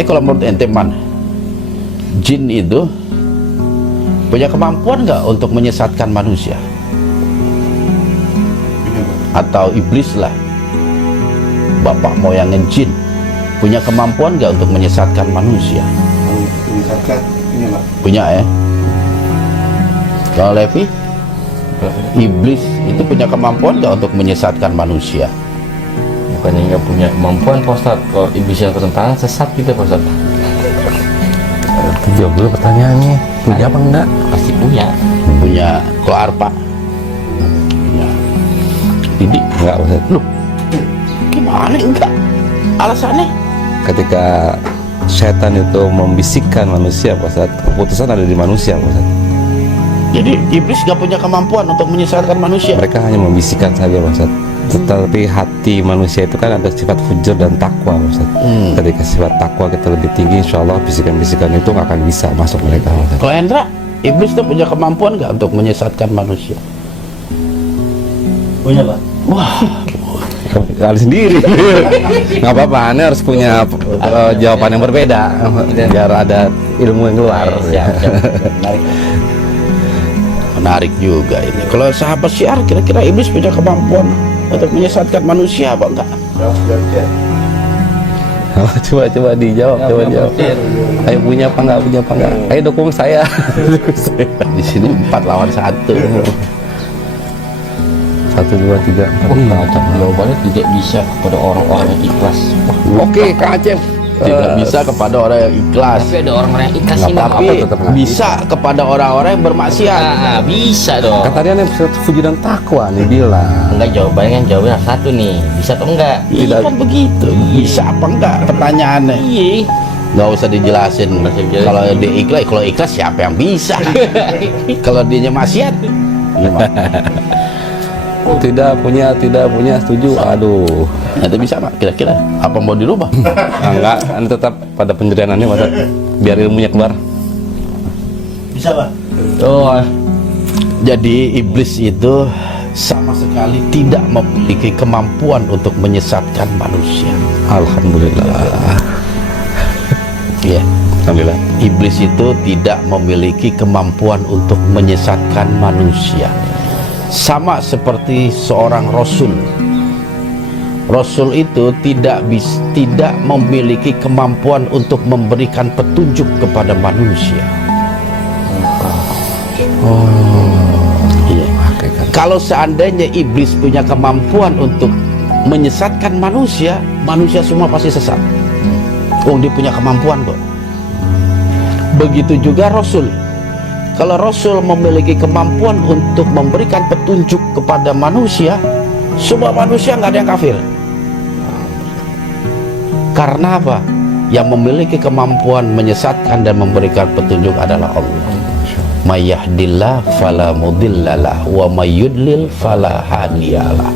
Tapi kalau menurut ente mana? Jin itu punya kemampuan nggak untuk menyesatkan manusia? Atau iblis lah, bapak moyangnya jin, punya kemampuan nggak untuk menyesatkan manusia? Menyesatkan, ini Pak. Punya ya. Kalau Levi, iblis itu punya kemampuan nggak untuk menyesatkan manusia? Bukannya nggak punya kemampuan Pak Ustadz, kalau iblis yang bertentangan sesat gitu Pak Ustadz. Jawab dulu pertanyaannya, punya apa enggak? Pasti punya. Punya. Kalau Arpa? Punya. Didik? Enggak, Ustadz. Loh, gimana enggak? Alasannya? Ketika setan itu membisikkan manusia, Pak Ustadz, keputusan ada di manusia, Pak Ustadz. Jadi iblis nggak punya kemampuan untuk menyesatkan manusia. Mereka hanya membisikkan saja, Pak Ustadz. Tetapi hati manusia itu kan ada sifat fujur dan takwa, Pak Ustadz. Ketika sifat takwa kita lebih tinggi, insya Allah bisikan-bisikan itu nggak akan bisa masuk mereka, Pak Ustadz. Kalau Hendra, iblis tuh punya kemampuan nggak untuk menyesatkan manusia? Punya Pak. Wah, Kali sendiri. Nggak apa-apa, Anda harus punya jawaban yang berbeda biar ada ilmu yang keluar. Menarik. menarik juga ini. Kalau sahabat syiar, kira-kira iblis punya kemampuan untuk menyesatkan manusia apa enggak? Coba dijawab, coba jawab. Ayo punya apa enggak, punya apa enggak? Ayo dukung saya. Di sini 4 lawan 1. 1, 2, 3, 4. Kacang jawabannya tidak bisa kepada orang-orang yang ikhlas. Oke, Kang Acep. Tidak bisa kepada orang yang ikhlas, Tapi ada orang-orang yang ikhlas ini. tapi tetap nggak bisa kepada orang-orang yang bermaksiat. Nah, bisa dong. Kan tadi Anda fujur dan takwa nih bilang. Enggak, jawabannya kan jawabannya satu nih. Bisa atau enggak? Iya Tidak. kan begitu. Bisa apa enggak pertanyaannya? Iya. Nggak usah dijelasin. Nggak usah dijelasin. Kalau ikhlas siapa yang bisa? Kalau dia maksiat, gimana? Tidak punya, setuju. Aduh. Nanti bisa Pak, kira-kira apa mau dirubah? Enggak, Anda tetap pada pendiriannya, Mas. Biar ilmunya keluar. Bisa Pak. Oh, Jadi iblis itu sama sekali tidak memiliki kemampuan untuk menyesatkan manusia. Alhamdulillah. Ya, Alhamdulillah. iblis itu tidak memiliki kemampuan untuk menyesatkan manusia. Sama seperti seorang rasul. Rasul itu tidak memiliki kemampuan untuk memberikan petunjuk kepada manusia. Iya. Kalau seandainya iblis punya kemampuan untuk menyesatkan manusia, manusia semua pasti sesat. Dia punya kemampuan kok. Begitu juga Rasul. Kalau Rasul memiliki kemampuan untuk memberikan petunjuk kepada manusia, semua manusia nggak ada yang kafir. Karena apa? Yang memiliki kemampuan menyesatkan dan memberikan petunjuk adalah Allah. May yahdillah fala mudhillalah wa may yudlil fala hadiyalah.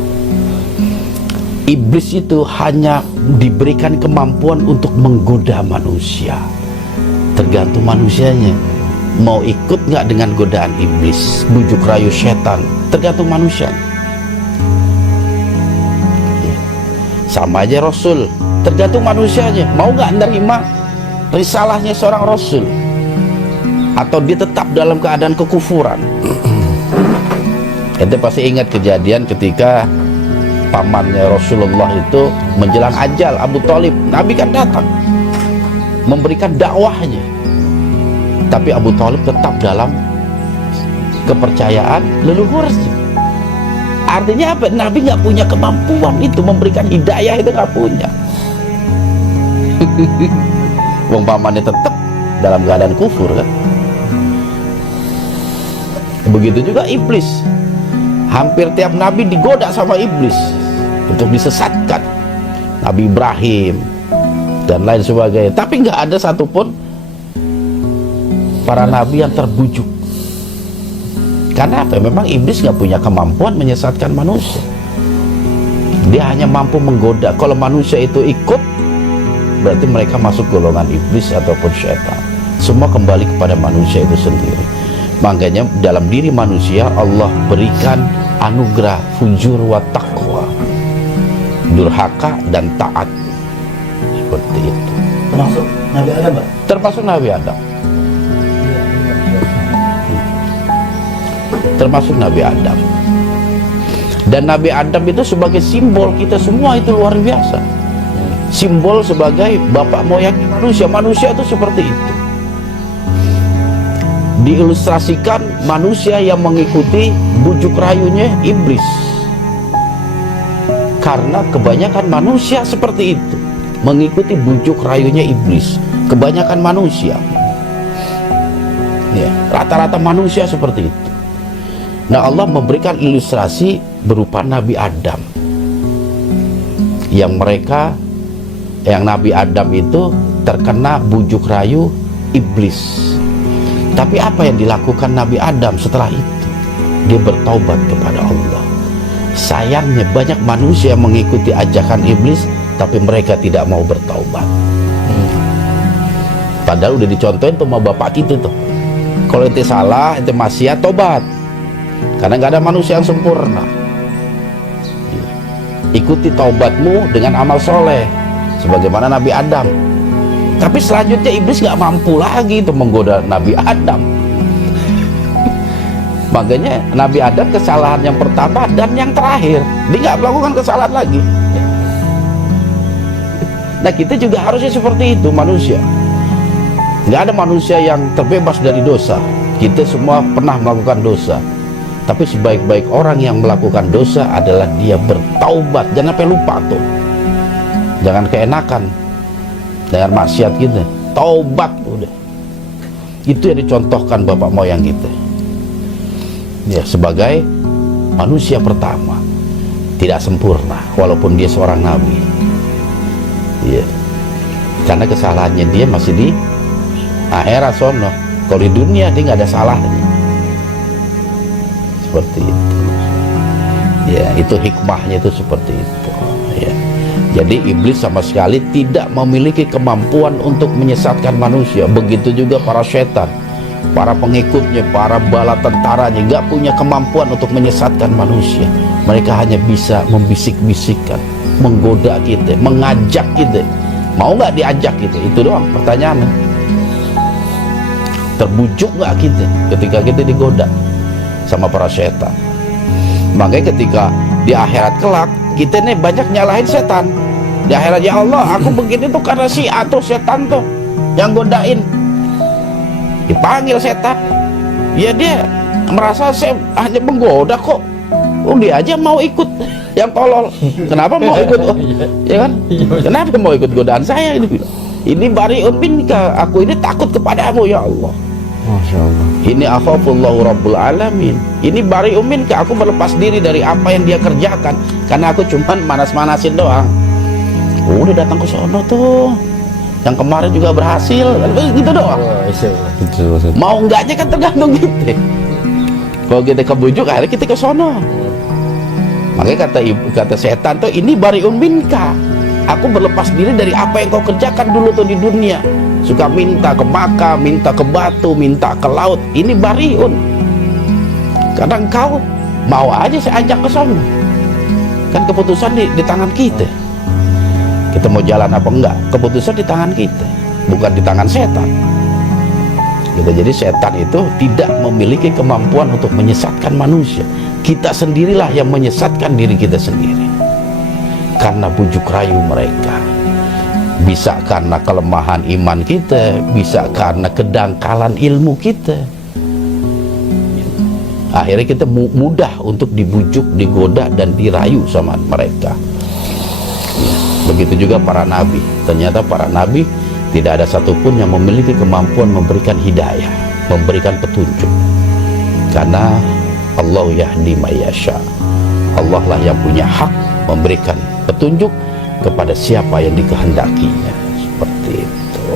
Iblis itu hanya diberikan kemampuan untuk menggoda manusia. Tergantung manusianya mau ikut nggak dengan godaan iblis, bujuk rayu setan, tergantung manusia. Sama aja Rasul, tergantung manusianya mau nggak menerima risalahnya seorang Rasul, atau dia tetap dalam keadaan kekufuran. Ente pasti ingat kejadian ketika pamannya Rasulullah itu menjelang ajal, Abu Thalib. Nabi kan datang memberikan dakwahnya, tapi Abu Thalib tetap dalam kepercayaan leluhurnya. Artinya apa? Nabi nggak punya kemampuan itu memberikan hidayah, itu nggak punya. Wong pamannya tetap dalam keadaan kufur kan. Begitu juga iblis. Hampir tiap nabi digoda sama iblis untuk disesatkan. Nabi Ibrahim dan lain sebagainya. Tapi nggak ada satupun para nabi yang terbujuk. Karena apa? Memang iblis nggak punya kemampuan menyesatkan manusia. Dia hanya mampu menggoda. Kalau manusia itu ikut, berarti mereka masuk golongan iblis ataupun syaitan. Semua kembali kepada manusia itu sendiri. Makanya dalam diri manusia Allah berikan anugerah fujur wa taqwa, durhaka dan taat. Seperti itu. Nabi Adam, Pak. Termasuk Nabi Adam. Termasuk Nabi Adam. Dan Nabi Adam itu sebagai simbol kita semua, itu luar biasa. Simbol sebagai bapak moyang manusia. Manusia itu seperti itu. Diilustrasikan manusia yang mengikuti bujuk rayunya iblis. Karena kebanyakan manusia seperti itu, mengikuti bujuk rayunya iblis. Kebanyakan manusia, ya, rata-rata manusia seperti itu. Nah, Allah memberikan ilustrasi berupa Nabi Adam, yang Nabi Adam itu terkena bujuk rayu iblis. Tapi apa yang dilakukan Nabi Adam setelah itu? Dia bertaubat kepada Allah. Sayangnya banyak manusia yang mengikuti ajakan iblis, tapi mereka tidak mau bertaubat. Padahal udah dicontohin tuh sama bapak kita tuh, kalau ente salah, ente maksiat, tobat. Karena nggak ada manusia yang sempurna. Ikuti taubatmu dengan amal soleh, sebagaimana Nabi Adam. Tapi selanjutnya iblis nggak mampu lagi untuk menggoda Nabi Adam. Makanya Nabi Adam kesalahan yang pertama dan yang terakhir, dia nggak melakukan kesalahan lagi. Nah, kita juga harusnya seperti itu manusia. Nggak ada manusia yang terbebas dari dosa. Kita semua pernah melakukan dosa. Tapi sebaik-baik orang yang melakukan dosa adalah dia bertaubat. Jangan sampai lupa tuh. Jangan keenakan dengan maksiat kita. Taubat udah. Itu yang dicontohkan bapak moyang kita. Ya, sebagai manusia pertama, tidak sempurna walaupun dia seorang nabi. Ya. Karena kesalahannya dia masih di akhirat sono. Kalau di dunia dia nggak ada salahnya. Seperti itu. Ya, itu hikmahnya itu seperti itu. Ya. Jadi iblis sama sekali tidak memiliki kemampuan untuk menyesatkan manusia. Begitu juga para setan, para pengikutnya, para bala tentaranya nggak punya kemampuan untuk menyesatkan manusia. Mereka hanya bisa membisik-bisikkan, menggoda kita, mengajak kita. Mau nggak diajak kita? Itu doang pertanyaannya. Terbujuk nggak kita ketika kita digoda sama para setan? Makanya ketika di akhirat kelak, kita nih banyak nyalahin setan. Di akhirat, ya Allah, aku begini tuh karena si atau setan tuh yang godain. Dipanggil setan, ya dia merasa saya hanya menggoda kok. Oh, dia aja mau ikut yang tolol. Kenapa mau ikut? Oh, ya kan? Kenapa mau ikut godaan saya ini? Ini bariun minka, aku ini takut kepadamu ya Allah. Masya Allah. Ini akhafullahu rabbul alamin. Ini bariun minka, aku berlepas diri dari apa yang dia kerjakan, karena aku cuman manas-manasin doang. Udah datang ke sono tuh, yang kemarin juga berhasil, gitu doang. Itu Ustaz. Mau enggaknya kan tergantung kita. Kalau kita kebujuk, akhirnya kita ke sono. Makanya kata setan tuh, ini bariun minka, aku berlepas diri dari apa yang kau kerjakan dulu tuh di dunia. Suka minta ke makam, minta ke batu, minta ke laut. Ini bariun. Karena engkau mau aja saya ajak ke sana. Kan keputusan di tangan kita. Kita mau jalan apa enggak, keputusan di tangan kita, bukan di tangan setan. Gitu. Jadi setan itu tidak memiliki kemampuan untuk menyesatkan manusia. Kita sendirilah yang menyesatkan diri kita sendiri karena bujuk rayu mereka. Bisa karena kelemahan iman kita, bisa karena kedangkalan ilmu kita. Akhirnya kita mudah untuk dibujuk, digoda, dan dirayu sama mereka. Begitu juga para nabi. Ternyata para nabi tidak ada satupun yang memiliki kemampuan memberikan hidayah, memberikan petunjuk. Karena Allah yahdi may yasha. Allah lah yang punya hak memberikan petunjuk kepada siapa yang dikehendakinya. Seperti itu.